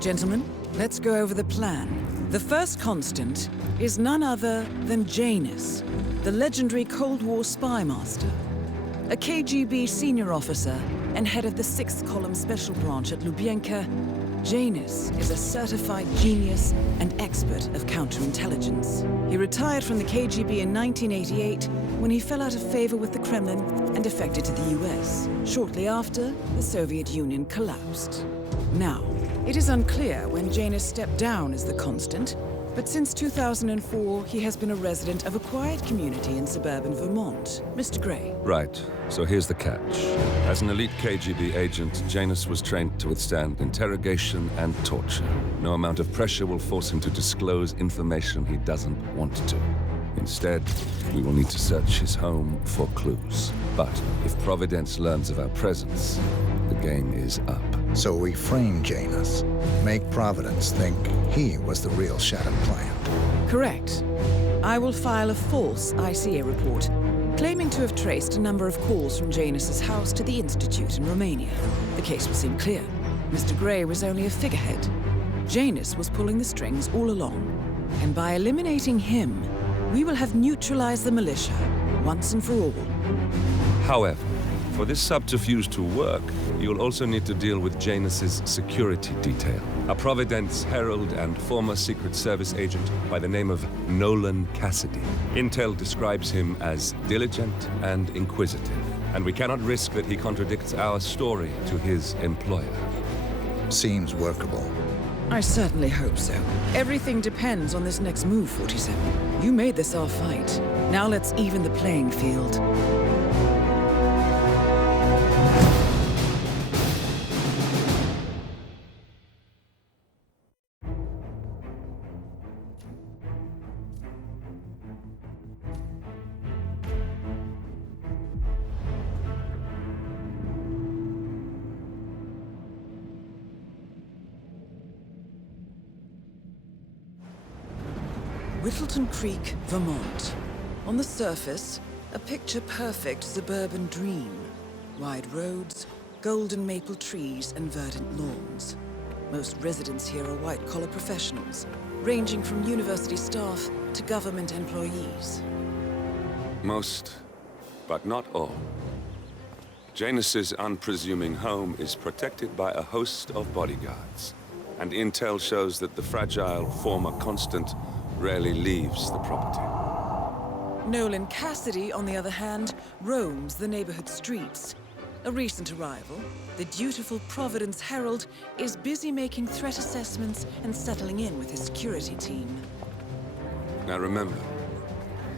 Gentlemen, let's go over the plan. The first constant is none other than Janus, the legendary Cold War spy master. A KGB senior officer and head of the 6th Column Special Branch at Lubyanka, Janus is a certified genius and expert of counterintelligence. He retired from the KGB in 1988 when he fell out of favor with the Kremlin and defected to the US. Shortly after, the Soviet Union collapsed. Now, it is unclear when Janus stepped down as the constant, but since 2004, he has been a resident of a quiet community in suburban Vermont. Mr. Gray. Right. So here's the catch. As an elite KGB agent, Janus was trained to withstand interrogation and torture. No amount of pressure will force him to disclose information he doesn't want to. Instead, we will need to search his home for clues. But if Providence learns of our presence, the game is up. So we frame Janus, make Providence think he was the real Shattuck plant. Correct. I will file a false ICA report, claiming to have traced a number of calls from Janus's house to the Institute in Romania. The case will seem clear. Mr. Gray was only a figurehead. Janus was pulling the strings all along. And by eliminating him, we will have neutralized the militia, once and for all. However, for this subterfuge to work, you'll also need to deal with Janus's security detail. A Providence herald and former Secret Service agent by the name of Nolan Cassidy. Intel describes him as diligent and inquisitive, and we cannot risk that he contradicts our story to his employer. Seems workable. I certainly hope so. Everything depends on this next move, 47. You made this our fight. Now let's even the playing field. Whittleton Creek, Vermont. On the surface, a picture-perfect suburban dream. Wide roads, golden maple trees, and verdant lawns. Most residents here are white-collar professionals, ranging from university staff to government employees. Most, but not all. Janus's unpresuming home is protected by a host of bodyguards, and intel shows that the fragile former constant rarely leaves the property. Nolan Cassidy, on the other hand, roams the neighborhood streets. A recent arrival, the dutiful Providence Herald is busy making threat assessments and settling in with his security team. Now remember,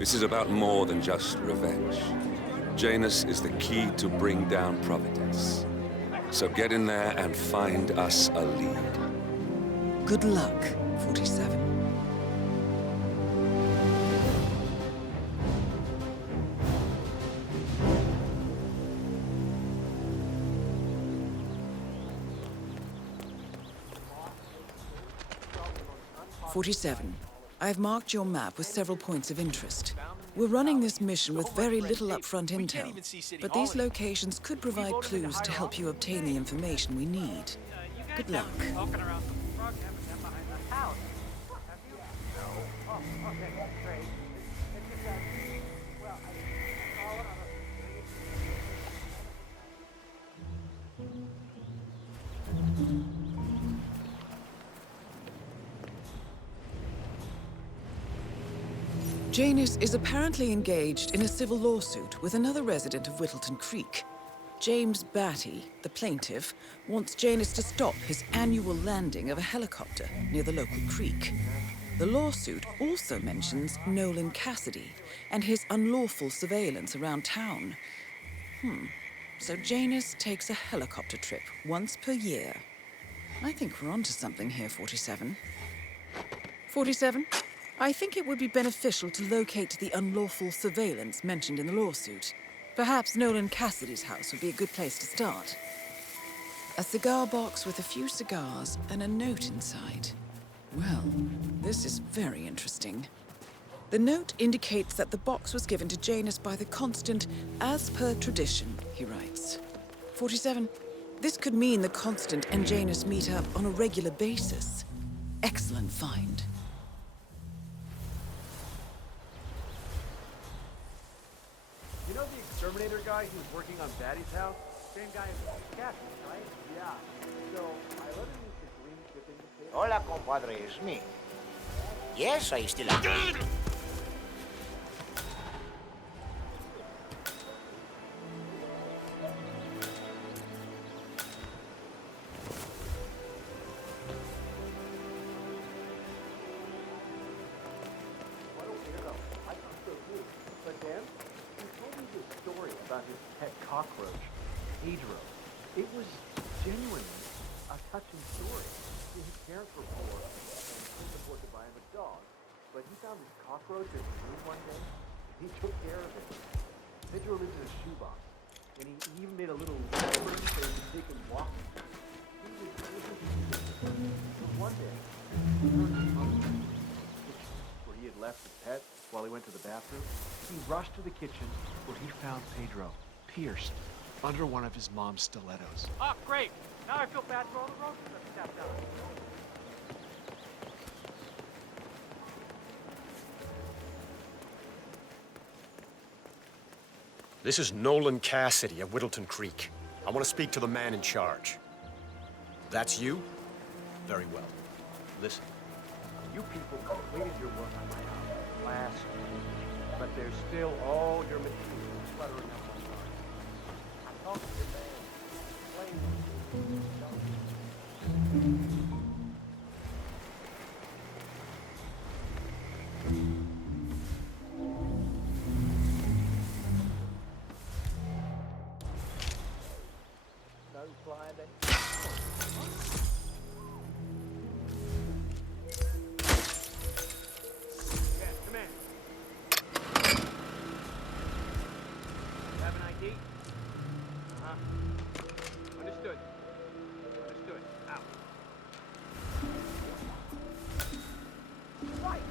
this is about more than just revenge. Janus is the key to bring down Providence. So get in there and find us a lead. Good luck, 47. I've marked your map with several points of interest. We're running this mission with very little upfront intel, but these locations could provide clues to help you obtain the information we need. Good luck. 'Janus is apparently engaged in a civil lawsuit with another resident of Whittleton Creek. James Batty, the plaintiff, wants Janus to stop his annual landing of a helicopter near the local creek. The lawsuit also mentions Nolan Cassidy and his unlawful surveillance around town. So Janus takes a helicopter trip once per year. I think we're onto something here, 47. 47? I think it would be beneficial to locate the unlawful surveillance mentioned in the lawsuit. Perhaps Nolan Cassidy's house would be a good place to start. A cigar box with a few cigars and a note inside. Well, this is very interesting. The note indicates that the box was given to Janus by the Constant as per tradition, he writes. 47, This could mean the Constant and Janus meet up on a regular basis. Excellent find. You know the exterminator guy who was working on Daddy's house? Same guy as Catherine, right? Yeah. So I let him use the green shipping potato. Hola, compadre, it's me. Yes, I still am. What a weirdo. I thought so too. But then, he told me this story about his pet cockroach, Pedro. It was genuinely a touching story. His parents were poor and couldn't afford to buy him a dog. But he found this cockroach in his room one day, and he took care of it. Pedro lives in a shoebox, and he even made a little library so he could take him walking. He was so one day, he heard him humming in the kitchen where he had left his pet while he went to the bathroom. He rushed to the kitchen where he found Pedro pierced under one of his mom's stilettos. Oh, great. Now I feel bad for all the roaches I've stepped on. This is Nolan Cassidy of Whittleton Creek. I want to speak to the man in charge. That's you? Very well. Listen. You people completed your work on my house last week, but there's still all your materials cluttering up on mine. I talked to your man. No flying then. Yeah, come in. Have an ID? Uh-huh. Understood. Understood. Out. Right.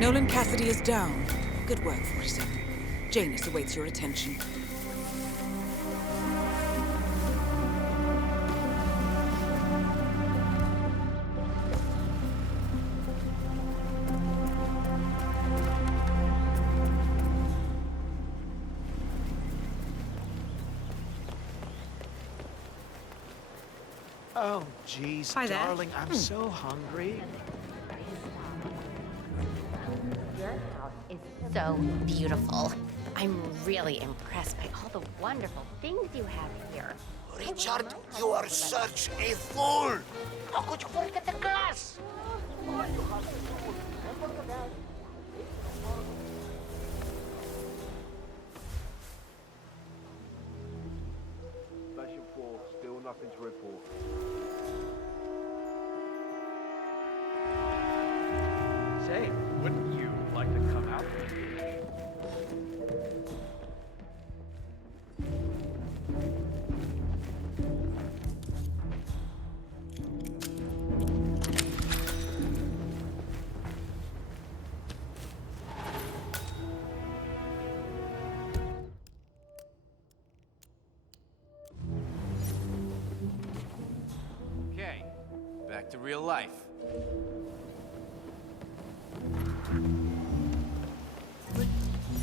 Nolan Cassidy is down. Good work, 47. Janus awaits your attention. Oh, jeez, Hi there. darling, I'm so hungry. Your house is so beautiful. I'm really impressed by all the wonderful things you have here. Richard, you are such a fool! How could you forget the glass? Station 4, still nothing to report. Say, wouldn't you like to come out with me? Okay, back to real life.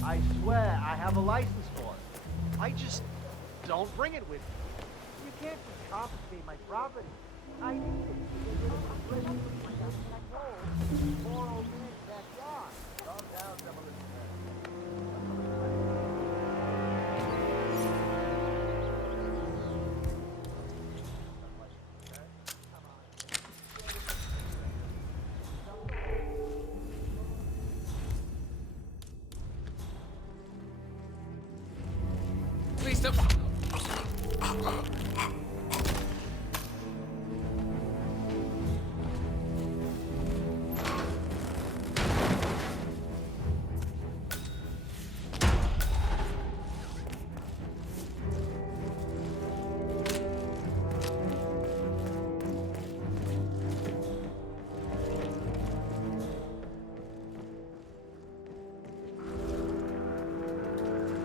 I swear I have a license for it. I just don't bring it with me. You can't just confiscate my property. I need it. Poor old man's backyard. Calm down, Demolition Man. Please don't.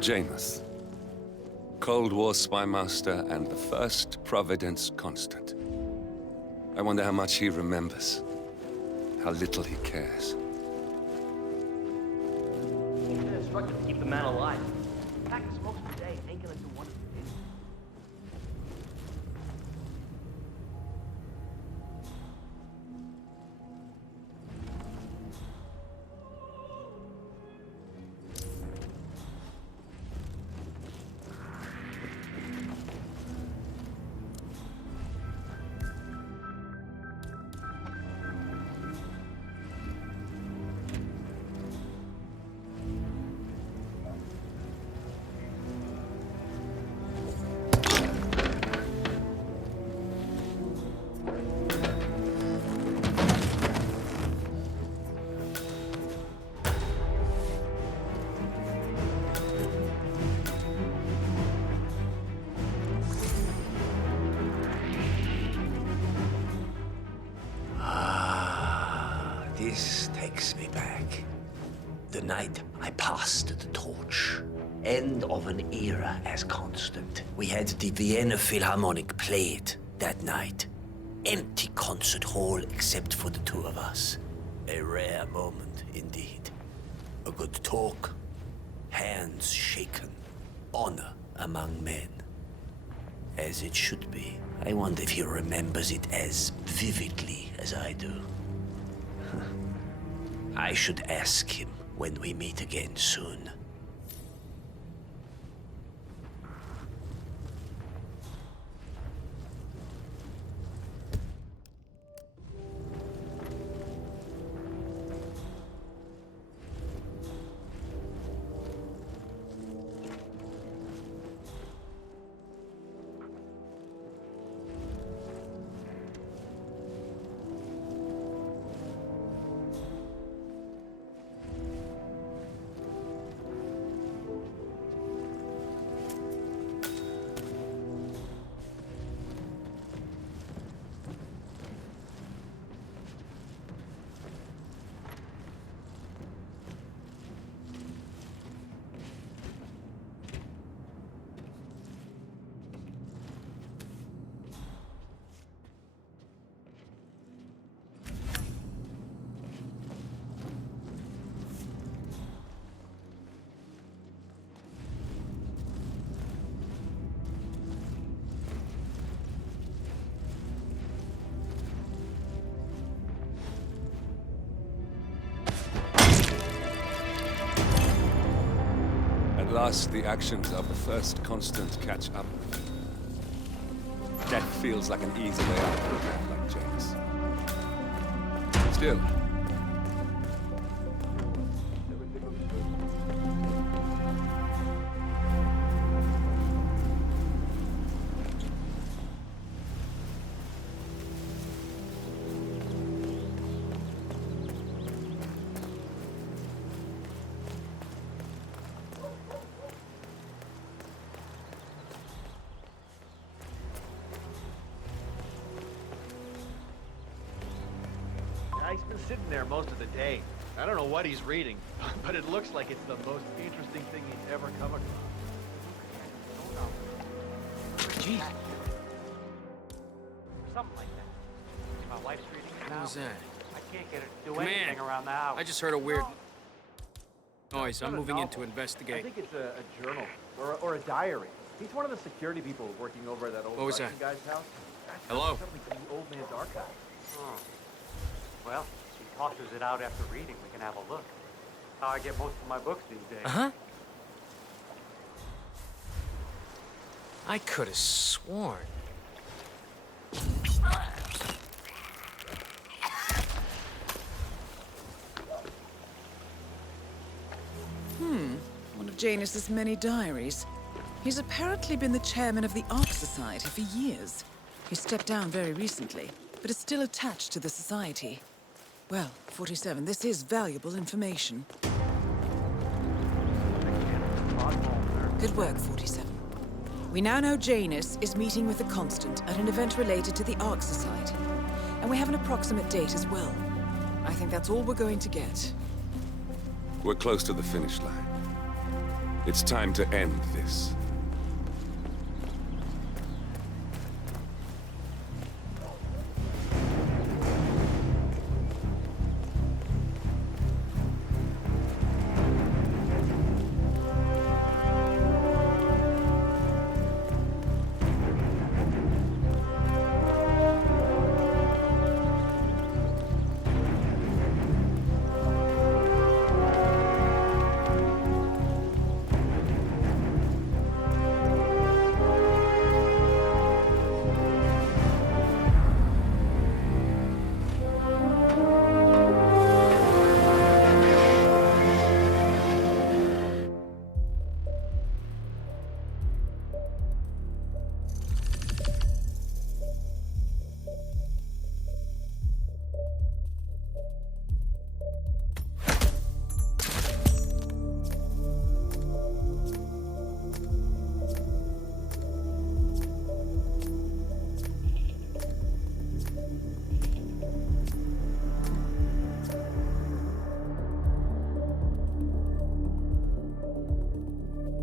Janus. Cold War spy master and the first Providence constant. I wonder how much he remembers. How little he cares. He's been instructed to keep the man alive. Packing smokes per day ain't gonna do one of these. This takes me back. The night I passed the torch. End of an era as constant. We had the Vienna Philharmonic played that night. Empty concert hall except for the two of us. A rare moment indeed. A good talk, hands shaken, honor among men. As it should be. I wonder if he remembers it as vividly as I do. I should ask him when we meet again soon. last, the actions of the first constant catch up. Death feels like an easy way out for a man like Janus. Still, He's been sitting there most of the day. I don't know what he's reading, but it looks like it's the most interesting thing he's ever come across. Gee. Something like that. My wife's reading it now. What was that? I can't get her to do Come anything in. around the house. I just heard a weird noise. Not I'm a moving in novel. to investigate. I think it's a journal or a diary. He's one of the security people working over at that old What was Russian that? guy's house. That's Hello? something from the old man's archive. Oh. Well, if he tosses it out after reading, we can have a look. How I get most of my books these days. Uh-huh. I could have sworn. One of Janus's many diaries. He's apparently been the chairman of the Art Society for years. He stepped down very recently, but is still attached to the society. Well, 47, this is valuable information. Good work, 47. We now know Janus is meeting with the Constant at an event related to the Ark Society. And we have an approximate date as well. I think that's all we're going to get. we're close to the finish line. It's time to end this.